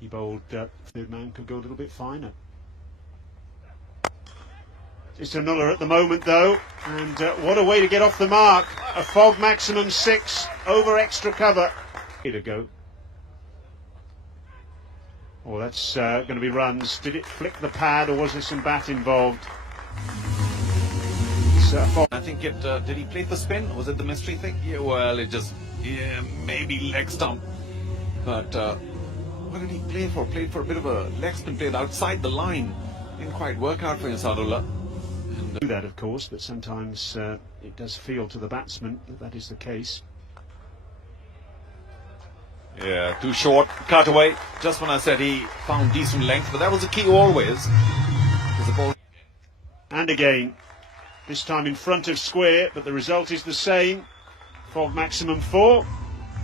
He bowled, third man could go a little bit finer. It's a nuller at the moment though, and what a way to get off the mark. A fog maximum 6 over extra cover. Here to go. Oh, that's going to be runs. Did it flick the pad or was there some bat involved? I think it, did he play for spin? Was it the mystery thing? Yeah, well, it just, yeah, maybe leg stump. But what did he play for? Played for a bit of a leg spin, played outside the line. Didn't quite work out for Sadullah. Do that, of course, but sometimes it does feel to the batsman that that is the case. Yeah, too short, cut away. Just when I said he found decent length, but that was the key always. And again, this time in front of square, but the result is the same. Fog maximum 4.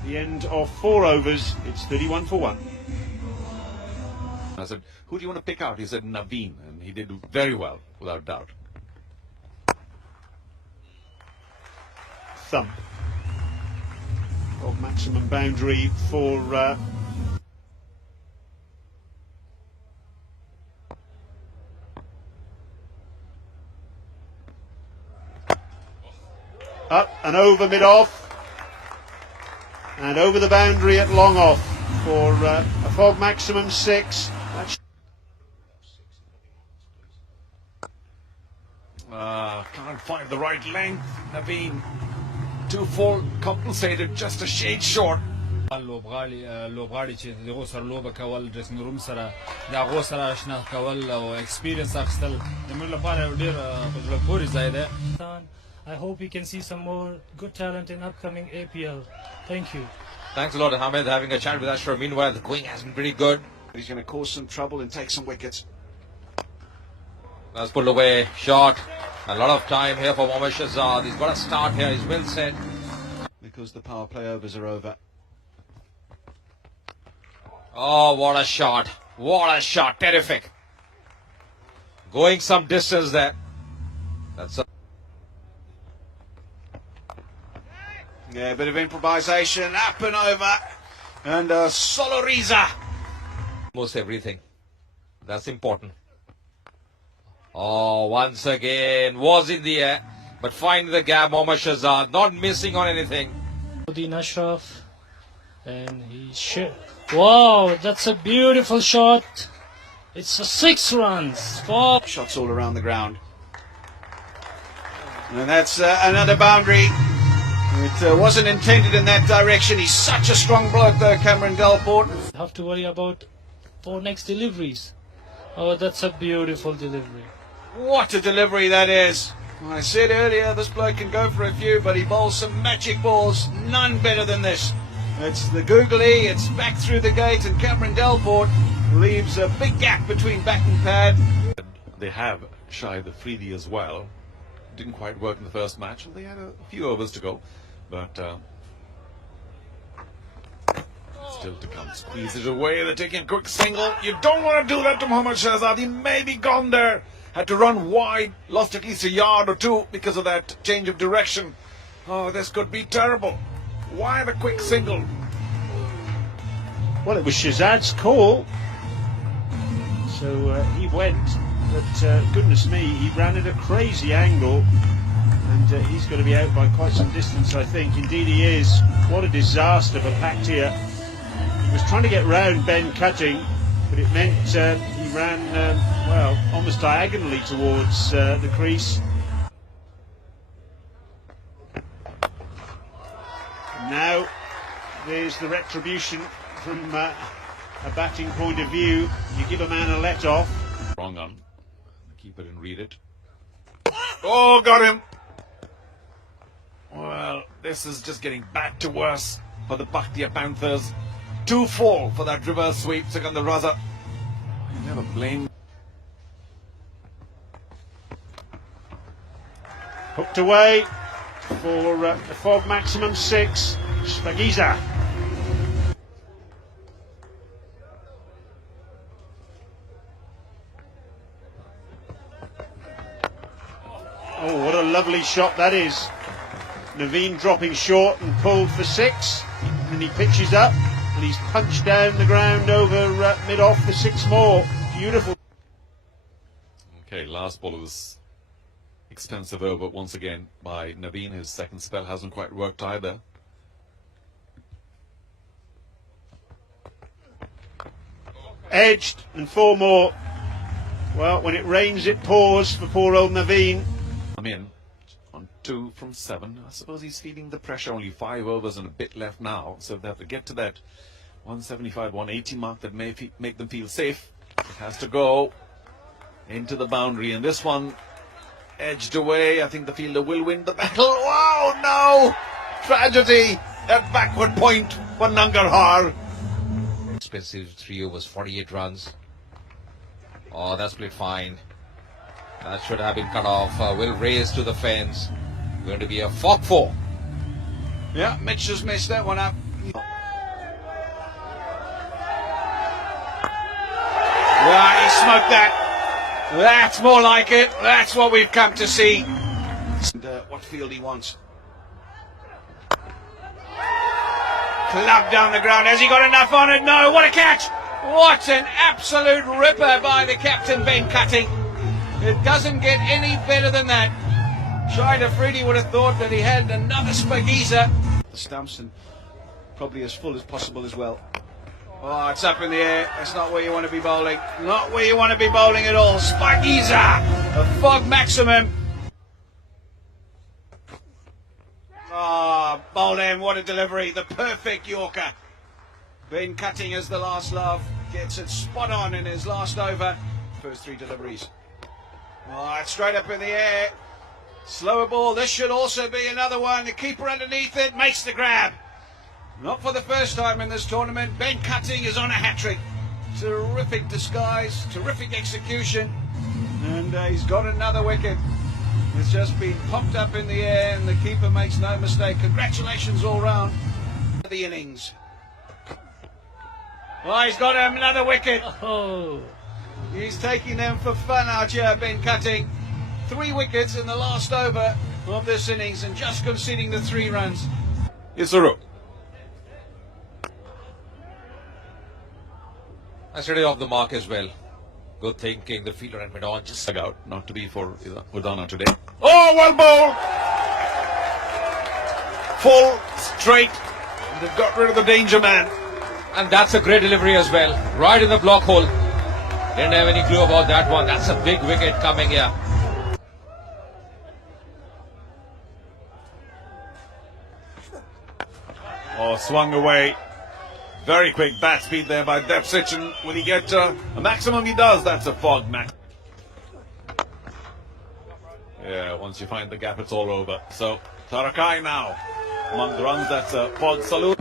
The end of 4 overs, it's 31 for 1. I said, who do you want to pick out? He said Naveen, and he did very well, without doubt. Thump. Fog maximum boundary for up and over mid-off and over the boundary at long off for a fog maximum 6. Can't find the right length. Naveen, too full, compensated, just a shade short. لوبغاړي چې دغه سره لوبه کول ډریسینګ روم سره دغه سره آشنا کول او ایکسپیرینس اخیستل د موږ لپاره ډیر په زړه پورې ځای دی. I hope we can see some more good talent in upcoming APL. Thank you. Thanks a lot, Hamid, having a chat with us. Sure. Meanwhile, the going has been pretty good. He's going to cause some trouble and take some wickets. That's pulled away, shot. A lot of time here for Mohammad Shahzad. He's got a start here, he's well set. Because the power play overs are over. Oh, what a shot. What a shot. Terrific. Going some distance there. That's a Yeah, a bit of improvisation, up and over. And Soloriza. almost everything. That's important. Oh, once again, was in the air, but find the gap, Mohammad Shahzad, not missing on anything. Ashraf, and wow, that's a beautiful shot. It's a 6 runs. 4 shots all around the ground. And that's another boundary. It wasn't intended in that direction. He's such a strong bloke though, Cameron Delport. Have to worry about 4 next deliveries. Oh, that's a beautiful delivery. What a delivery that is. I said earlier, this bloke can go for a few, but he bowls some magic balls. None better than this. It's the googly, it's back through the gate, and Cameron Delport leaves a big gap between bat and pad. They have shied the Freedy as well. Didn't quite work in the first match. They had a few overs to go, but still to come. Squeeze it away. They're taking a quick single. You don't want to do that to Mohammad Shahzad. He may be gone there. Had to run wide. Lost at least a yard or two because of that change of direction. Oh, this could be terrible. Why the quick single? Well, it was Shahzad's call, so he went, but goodness me, he ran at a crazy angle, and he's going to be out by quite some distance, I think. Indeed he is. What a disaster for Paktia. He was trying to get round Ben cutting, but it meant he ran, well, almost diagonally towards the crease. Now there's the retribution from a batting point of view. You give a man a let off. Wrong on. Keep it and read it. Oh, got him. Well, this is just getting back to worse for the Paktia Panthers. 2-4 for that reverse sweep, Sikandar Raza. You never blame. Hooked away for the fog maximum 6. Spagiza. Oh, what a lovely shot that is. Naveen dropping short and pulled for 6, and he pitches up. and he's punched down the ground over mid-off for 6 more. Beautiful. Okay, last ball was expensive over once again by Naveen. His second spell hasn't quite worked either. Edged and 4 more. Well, when it rains it pours for poor old Naveen. I'm in on 2 from 7. I suppose he's feeling the pressure. Only 5 overs and a bit left now, so they have to get to that 175, 180 mark that may make them feel safe. It has to go into the boundary, and this one edged away. I think the fielder will win the battle. Wow, no! Tragedy at backward point for Nangrarhar. Expensive 3 overs, 48 runs. Oh, that's played fine. That should have been cut off. Will raise to the fence. Going to be a fork 4. Yeah, Mitch just messed that one up. Right, he smoked that. That's more like it. That's what we've come to see. And, what field he wants. Club down the ground. Has he got enough on it? No. What a catch! What an absolute ripper by the captain, Ben Cutting. It doesn't get any better than that. Shahid Afridi would have thought that he had another spageeza. The stumps and probably as full as possible as well. Oh, it's up in the air. That's not where you want to be bowling. Not where you want to be bowling at all. Spageeza! A fog maximum. Ah, bowling, what a delivery. The perfect Yorker. Ben Cutting as the last love. Gets it spot on in his last over. First 3 deliveries. Oh, it's straight up in the air. Slower ball. This should also be another one. The keeper underneath it makes the grab. Not for the first time in this tournament. Ben Cutting is on a hat-trick. Terrific disguise, terrific execution. And he's got another wicket. It's just been popped up in the air and the keeper makes no mistake. Congratulations all round. The innings. Oh, he's got another wicket. Oh. He's taking them for fun out here, Ben Cutting. 3 wickets in the last over of this innings and just conceding the 3 runs. Isuru. That's really off the mark as well. Good thinking. The fielder and mid-on just Dug out, not to be for Udana today. Oh, well bowled! Full, straight. They've got rid of the danger man. And that's a great delivery as well. Right in the block hole. Didn't have any clue about that one. That's a big wicket coming here. Oh, swung away. Very quick bat speed there by Depsic, and will he get a maximum? He does. That's a fog max. Yeah, once you find the gap, it's all over. So, Tarakai now. Among the runs, that's a fog salute.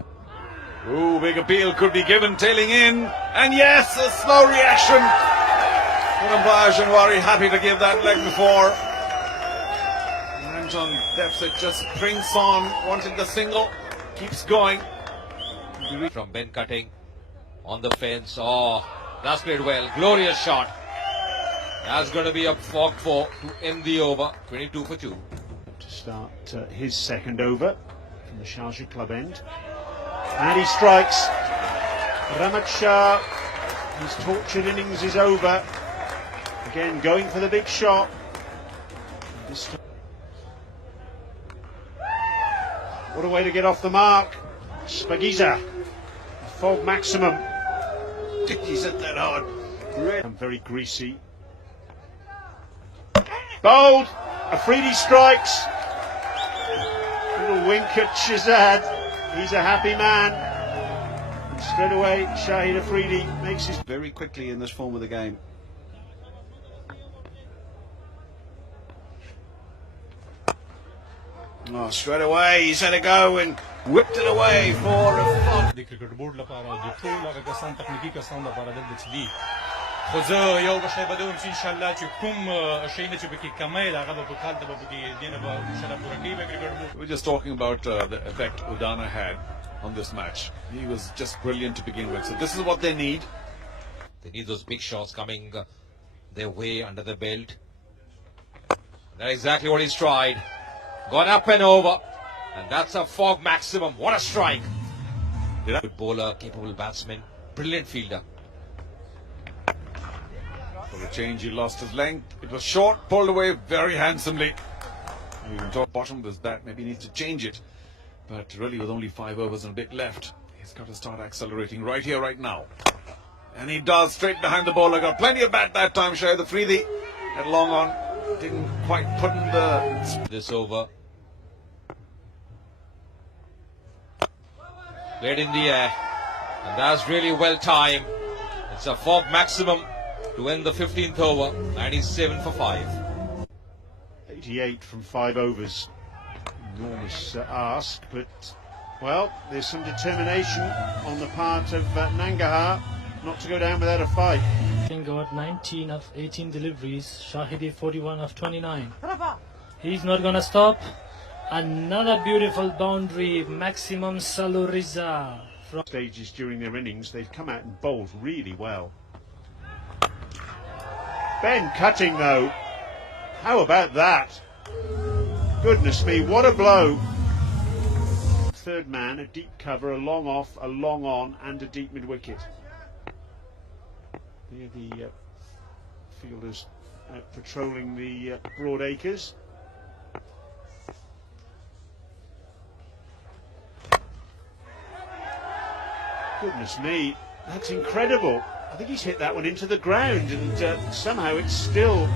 Ooh, big appeal could be given, tailing in. And yes, a slow reaction. Umpire Janwari happy to give that leg before. Anton Depsic just prints on, wanted the single. Keeps going. From Ben Cutting on the fence. Oh, that's played well. Glorious shot. That's going to be a fog 4 to end the over. 22 for 2. To start his second over from the Sharjah club end. And he strikes. Mohammad Shah, his tortured innings is over. Again, going for the big shot. This time. What a way to get off the mark. Spageeza. Fog maximum. He's hit that hard. And very greasy. Bowled. Afridi strikes. Little wink at Shahzad. He's a happy man. And straight away, Shahid Afridi makes his... Very quickly in this form of the game. Oh, straight away he's had a go and whipped it away for a fog. د کرکټ بورډ لپاره د ټول هغه کسان تخنیکی کسان لپاره دلته چې دي خو زه یو شی به دوم چې ان شاء الله چې کوم شی نه چې پکې کمای هغه به په کال ته به پکې دینه به ان شاء الله پوره کوي به کرکټ بورډ. We're just talking about the effect Udana had on this match. He was just brilliant to begin with. So this is what they need. They need those big shots coming their way under the belt. That's exactly what he's tried. Gone up and over. And that's a fog maximum. What a strike. Good bowler, capable batsman, brilliant fielder. For the change, he lost his length. It was short, pulled away very handsomely. Even top bottom of his bat, maybe he needs to change it. But really, with only 5 overs and a bit left, he's got to start accelerating right here, right now. And he does, straight behind the bowler. Got plenty of bat that time, Shahid Afridi. Had long on, didn't quite put in the... This over. Played in the air. And that's really well timed. It's a fog maximum to end the 15th over. 97 for 5. 88 from 5 overs. Enormous ask, but, well, there's some determination on the part of Nangrarhar not to go down without a fight. He got 19 of 18 deliveries. Shahidi 41 of 29. He's not gonna stop. Another beautiful boundary, maximum Saluriza. From stages during their innings, they've come out and bowled really well. Ben cutting though. How about that? Goodness me, what a blow. Third man, a deep cover, a long off, a long on, and a deep mid-wicket. Here the fielders patrolling the broad acres. Goodness me, that's incredible. I think he's hit that one into the ground, and somehow it's still...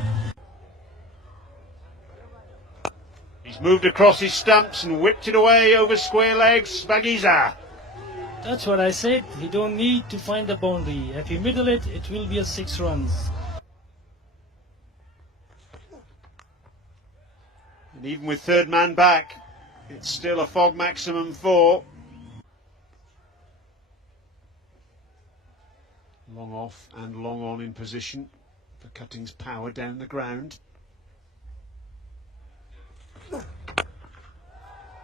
He's moved across his stumps and whipped it away over square legs. Bagiza. That's what I said. He don't need to find the boundary. If he middle it, it will be a 6 runs. And even with third man back, it's still a fog maximum 4. Long off and long on in position for Cutting's power down the ground.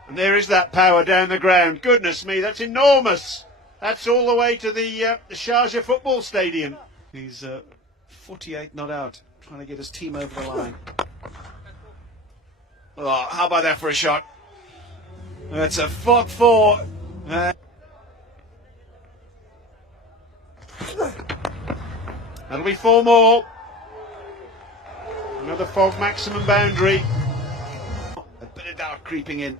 And there is that power down the ground. Goodness me, that's enormous. That's all the way to the Sharjah football stadium. He's 48 not out, trying to get his team over the line. Oh, how about that for a shot? That's a fog 4. That'll be 4 more. Another fog maximum boundary. A bit of doubt creeping in.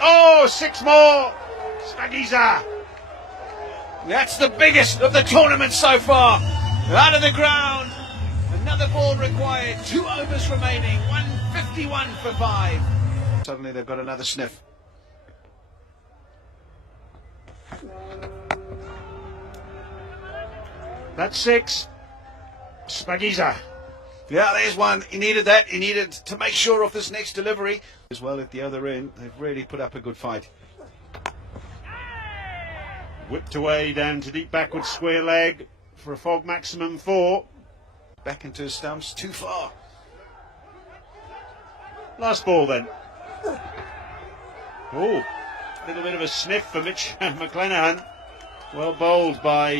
Oh, 6 more. Spagiza. That's the biggest of the tournament so far. Out of the ground. Another ball required. 2 overs remaining. 151 for 5. Suddenly they've got another sniff. That's 6. Spagiza. Yeah, there's one. He needed that. He needed to make sure of this next delivery. As well at the other end, they've really put up a good fight. Whipped away down to deep backward square leg for a fog maximum 4. Back into his stumps, too far. Last ball then. Oh, a little bit of a sniff for Mitch McClenaghan. Well bowled by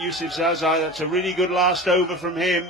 Yusuf Zazai. That's a really good last over from him.